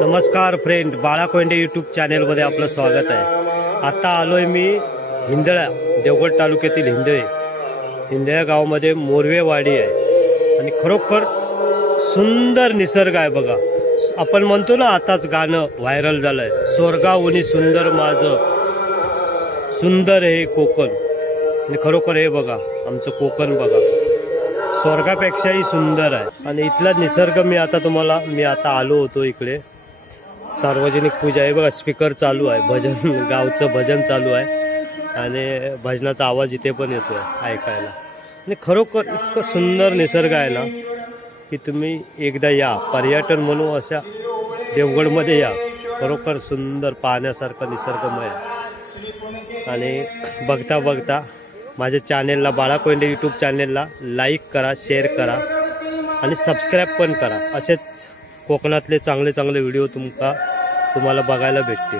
नमस्कार फ्रेंड, बाळा Conde YouTube चॅनलमध्ये आपलं स्वागत आहे। आता आलोय मी हिंदळा, देवगड तालुक्यातील हिंदळा गावामध्ये मोरवेवाडी आहे आणि खरोखर सुंदर निसर्ग आहे बघा। आपण म्हणतो ना, आताच गाणं व्हायरल झालंय, स्वर्गाहून सुंदर माझं सुंदर हे कोकण। आणि खरोखर हे बघा, आमचं कोकण बघा स्वर्गापेक्षाही सुंदर आहे। आणि इथला निसर्ग मी आता आलो होतो इकडे। सार्वजनिक पूजा आहे बघा, स्पीकर चालू आहे, भजन गावचं भजन चालू आहे आणि भजनाचा आवाज इथे पण येतोय ऐकायला। आणि खरोखर इतकं सुंदर निसर्ग आहे ना की तुम्ही एकदा या, पर्यटन म्हणून अशा देवगडमध्ये या। खरोखर सुंदर पाहण्यासारखा निसर्गमय आहे। आणि बघता बघता माझ्या चॅनेलला, बाळा कोंडे यूट्यूब चॅनेलला लाईक करा, शेअर करा आणि सबस्क्राईब पण करा। असेच कोकणातले चांगले चांगले व्हिडिओ तुम्हाला बघायला भेटतील।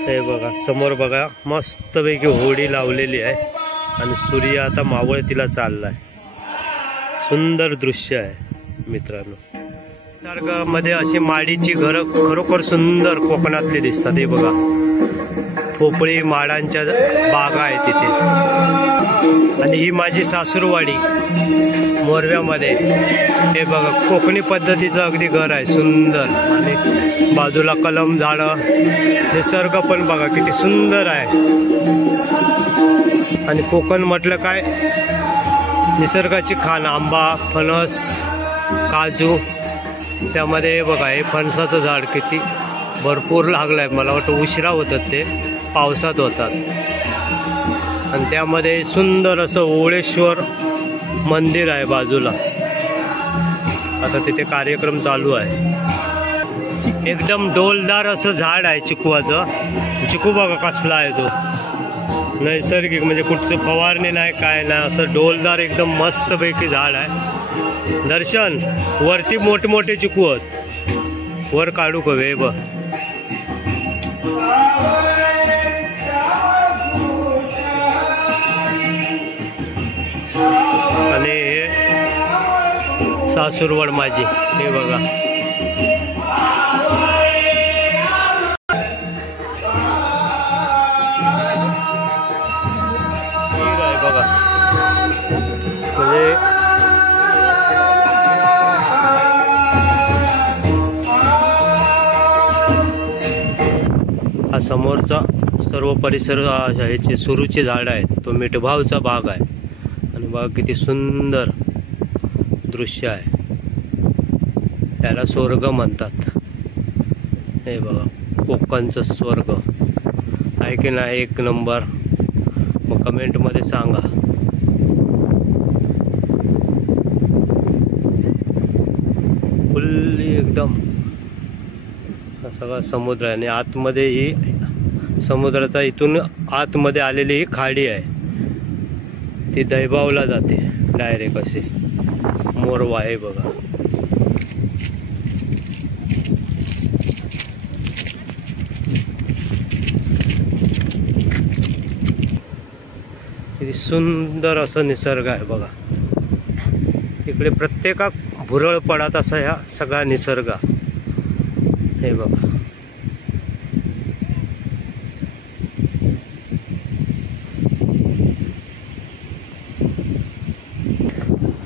हे बघा समोर बघा, मस्तपैकी होडी लावलेली आहे आणि सूर्य आता मावळतीला चाललाय। सुंदर दृश्य आहे मित्रांनो। निसर्गामध्ये अशी माडीची घरं खरोखर सुंदर कोकणातली दिसतात। हे बघा, पोपळी माडांच्या बागा आहेत तिथे। आणि ही माझी सासूरवाडी मोरव्यामध्ये। हे बघा, कोकणी पद्धतीचं अगदी घर आहे, सुंदर। आणि बाजूला कलम झाडं, निसर्ग पण बघा किती सुंदर आहे। आणि कोकण म्हटलं काय, निसर्गाची खाण, आंबा, फणस, काजू। त्यामध्ये हे बघा, हे फणसाचं झाड किती भरपूर लागलंय। मला वाटतं उशिरा होतात ते, पावसात होतात। आणि त्यामध्ये सुंदर असं ओळेश्वर मंदिर आहे बाजूला। आता तिथे कार्यक्रम चालू आहे। एकदम डोलदार असं झाड आहे चिकूचं। चिकू बघा कसला आहे तो, नैसर्गिक, म्हणजे कुठचं फवारणी नाही काय नाही, असं डोलदार एकदम मस्तपैकी झाड आहे। दर्शन, वरती मोठमोठे चिकू आहेत, वर काढू कवे बघ। आणि हे सासूरवाड माझी, हे बघा। बघा म्हणजे हा समोरचा सर्व परिसर ह्याचे सुरूचे झाड आहेत, तो मिठभावचा भाग आहे। आणि बघा किती सुंदर दृश्य आहे, त्याला स्वर्ग म्हणतात। हे बघा, कोकणचं स्वर्ग आहे की नाही, एक नंबर। मग कमेंटमध्ये सांगा। फुल्ली एकदम हा सगळा समुद्र आहे। आणि आतमध्ये ही समुद्राचा इथून आतमध्ये आलेली ही खाडी आहे, ती दैबावला जाते डायरेक्ट अशी। मोरवा आहे बघा। किती सुंदर असं निसर्ग आहे बघा। इकडे प्रत्येका भुरळ पडत असा ह्या सगळा निसर्ग। हे बघा,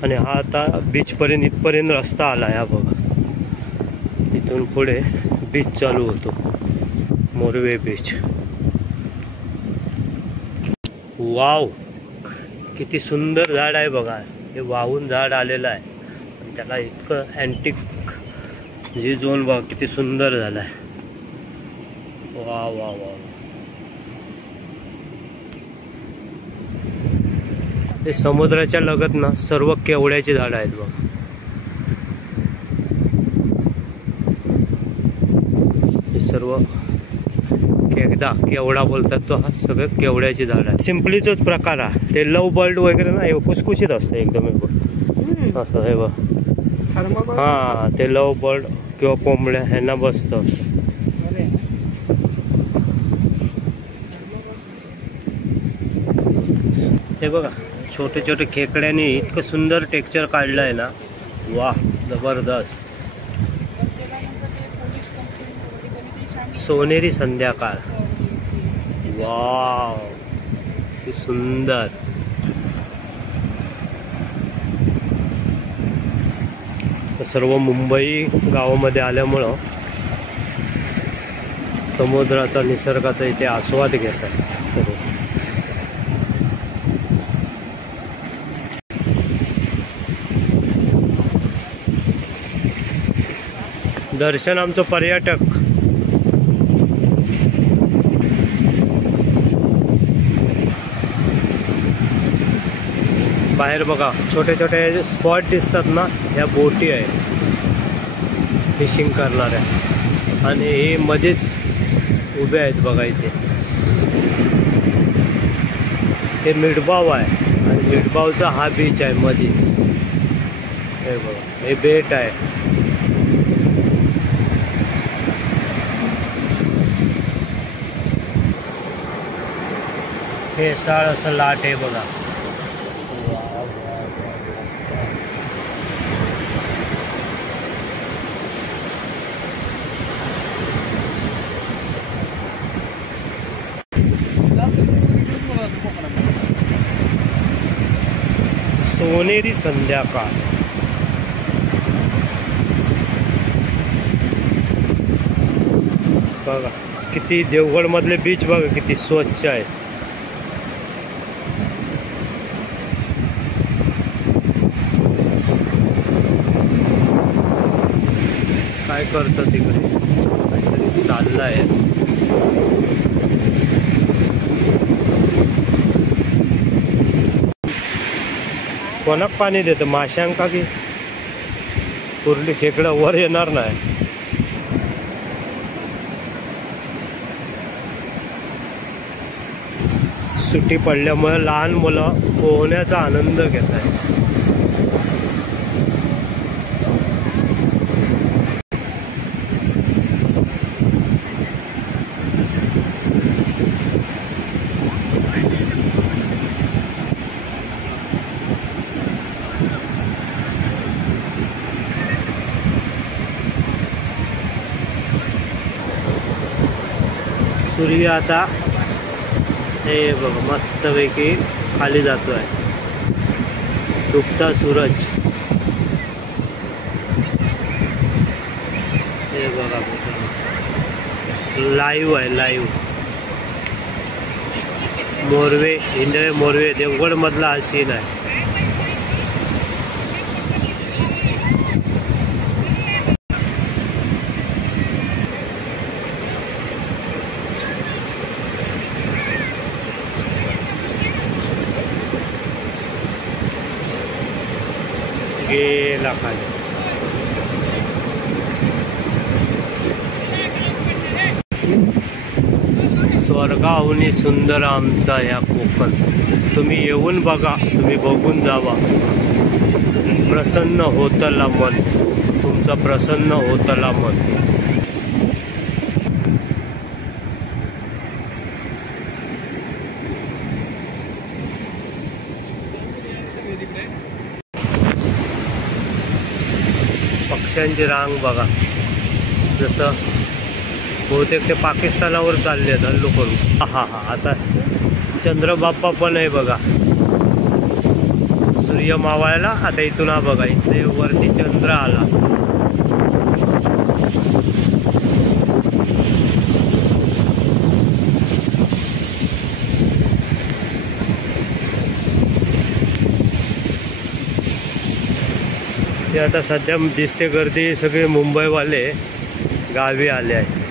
आणि हा आता बीचपर्यंत, इथपर्यंत रस्ता आला आहे बघा। इथून पुढे बीच चालू होतो, मोरवे बीच। वाव, किती सुंदर झाड आहे बघा। हे वाहून झाड आलेलं आहे आणि त्याला इतकं अँटिक जी झोन बघा किती सुंदर झालं आहे। वा वा वा, हे समुद्राच्या लगत ना सर्व केवड्याची झाडं आहेत बघा। सर्व केकदा केवडा बोलतात तो, हा सगळं केवड्याची झाड आहे. सिंपलीचाच प्रकार आहे ते. लव बर्ड वगैरे ना हे कुसकुशीत असतं एकदम असं हे बघ. हा ते लव बर्ड किंवा कोंबड्या ह्यांना बसतं असं. हे बघा छोटे छोटे खेकड्यांनी इतकं सुंदर टेक्स्चर काढलं आहे ना, वाह जबरदस्त. सोनेरी संध्याकाळ, वाव किती सुंदर. सर्व मुंबई गावामध्ये आल्यामुळं समुद्राचा निसर्गाचा इथे आस्वाद घेत आहे सर्व. दर्शन आमचं पर्यटक. बाहेर बघा छोटे छोटे स्पॉट दिसतात ना, ह्या बोटी आहे फिशिंग करणाऱ्या, आणि हे मध्येच उभे आहेत बघा इथे. हे मिठबाव आहे आणि मिठबावचा हा बीच आहे मध्येच. हे बघा हे बेट आहे. हे साळ असं लाट आहे बघा. सोनेरी संध्याकाळ. बघा किती देवगड मधले बीच बघा किती स्वच्छ आहे. काय करतं तिकडे, काहीतरी चाललंय. कोणाक पाणी देतं, माशांका की कुर्ली खेकडं वर येणार नाही. सुट्टी पडल्यामुळे लहान मुलं पोहण्याचा आनंद घेत आहेत. सूर्य आता हे बघा मस्तपैकी खाली जातोय. डुबता सूरज. हे बघा लाईव्ह आहे लाईव्ह. मोरवे हिंदळे मोरवे देवगड मधला हा सीन आहे. गेला खाली. स्वर्गाहून सुंदर आमचा या कोकण. तुम्ही येऊन बघा, तुम्ही बघून जावा. प्रसन्न होतला मन, तुमचं प्रसन्न होतला मन. पक्ष्यांची रांग बघा, जसं बहुतेक ते पाकिस्तानावर चालले आहेत हल्लो करून. हा हा आता चंद्रबाप्पा पण आहे बघा. सूर्य मावळायला आता इथून हा बघा, इथे वरती चंद्र आला. ते आता सध्या दिसते गर्दी, सगळे मुंबईवाले गावी आले आहेत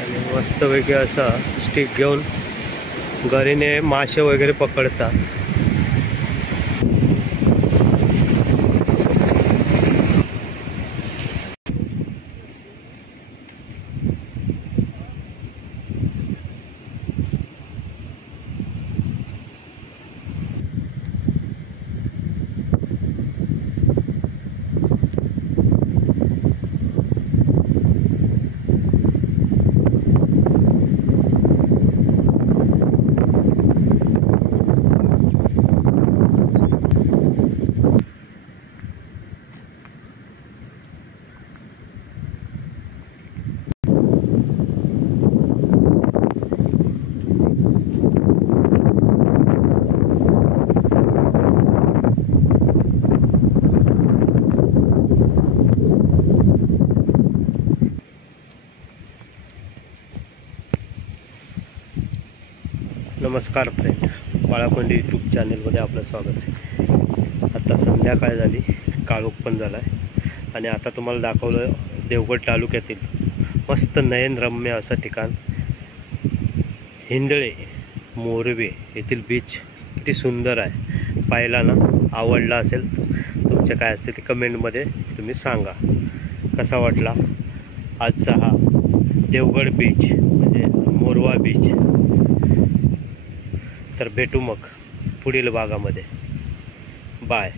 आणि मस्तपैकी असं स्टिक घेऊन गरीने मासे वगैरे पकडतात. नमस्कार फ्रेंड, बाळाकोंडे यूट्यूब चॅनलमध्ये आपलं स्वागत आहे। आता संध्याकाळ झाली, काळोख पण झाला आहे आणि आता तुम्हाला दाखवलं देवगड तालुक्यातील मस्त नयनरम्य असं ठिकाण हिंदळे मोरवे येथील बीच किती सुंदर आहे। पाहायला ना आवडला असेल तर तुमचे काय असते ते कमेंटमध्ये तुम्ही सांगा। कसा वाटला आजचा हा देवगड बीच म्हणजे मोरवा बीच। तर भेटू मग पुढील भागामध्ये। बाय।